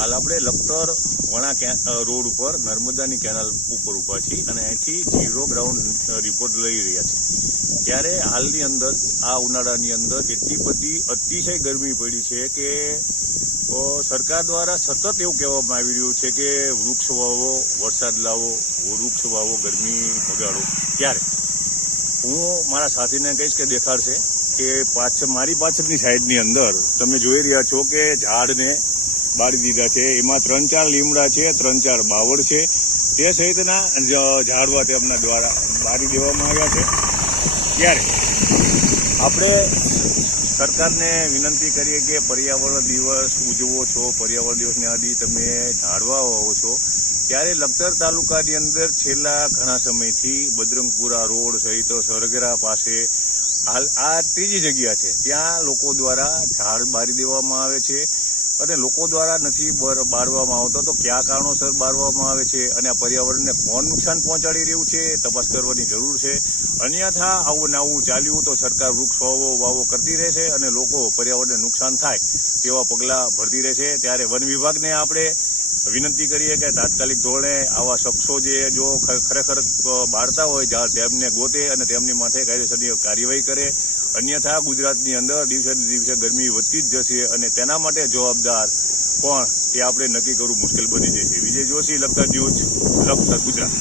હાલ આપણે લખતર વણા રોડ ઉપર, નર્મદાની કેનાલ ઉપર ઊભા છીએ અને અહીંથી ઝીરો ગ્રાઉન્ડ રિપોર્ટ લઈ રહ્યા છીએ. ત્યારે હાલની અંદર, આ ઉનાળાની અંદર એટલી બધી અતિશય ગરમી પડી છે કે સરકાર દ્વારા સતત એવું કહેવામાં આવી રહ્યું છે કે વૃક્ષ વાવો, વરસાદ લાવો, વૃક્ષ વાવો, ગરમી ભગાડો ત્યારે હું મારા સાથીને કહીશ કે દેખાડશે કે પાછળ મારી પાછળની સાઈડની અંદર તમે જોઈ રહ્યા છો કે ઝાડને બાળી દીધા છે. એમાં ત્રણ ચાર લીમડા છે, ત્રણ ચાર બાવળ છે. તે સહિતના ઝાડવા તેમના દ્વારા બાળી દેવામાં આવ્યા છે. ત્યારે આપણે સરકારને વિનંતી કરીએ કે પર્યાવરણ દિવસ ઉજવો છો. પર્યાવરણ દિવસની આદિ તમે ઝાડવા હોવો છો. ત્યારે લખતર તાલુકાની અંદર છેલ્લા ઘણા સમયથી બજરંગપુરા રોડ સહિત સરગરા પાસે હાલ આ ત્રીજી જગ્યા છે. ત્યાં લોકો દ્વારા ઝાડ બારી દેવામાં આવે છે. અને લોકો દ્વારા નથી બાળવામાં આવતો, તો કયા કારણોસર બાળવામાં આવે છે? અને આ પર્યાવરણને કોણ નુકસાન પહોંચાડી રહ્યું છે? તપાસ કરવાની જરૂર છે. અન્યથા આવું ને આવું ચાલ્યું તો સરકાર વૃક્ષ વાવો વાવો કરતી રહેશે અને લોકો પર્યાવરણને નુકસાન થાય તેવા પગલાં ભરતી રહેશે. ત્યારે વન વિભાગને આપણે વિનંતી કરીએ કે તાત્કાલિક ધોરણે આવા શખ્સો જે જો ખરેખર બાળતા હોય તેમને ગોતે અને તેમની માથે કાયદેસરની કાર્યવાહી કરે. અન્યથા ગુજરાતની અંદર દિવસે દિવસે ગરમી વધતી જ જશે અને તેના માટે જવાબદાર કોણ તે આપણે નક્કી કરવું મુશ્કેલ બની જશે. વિજય જોશી, લખતર ન્યૂઝ, લખતર ગુજરાત.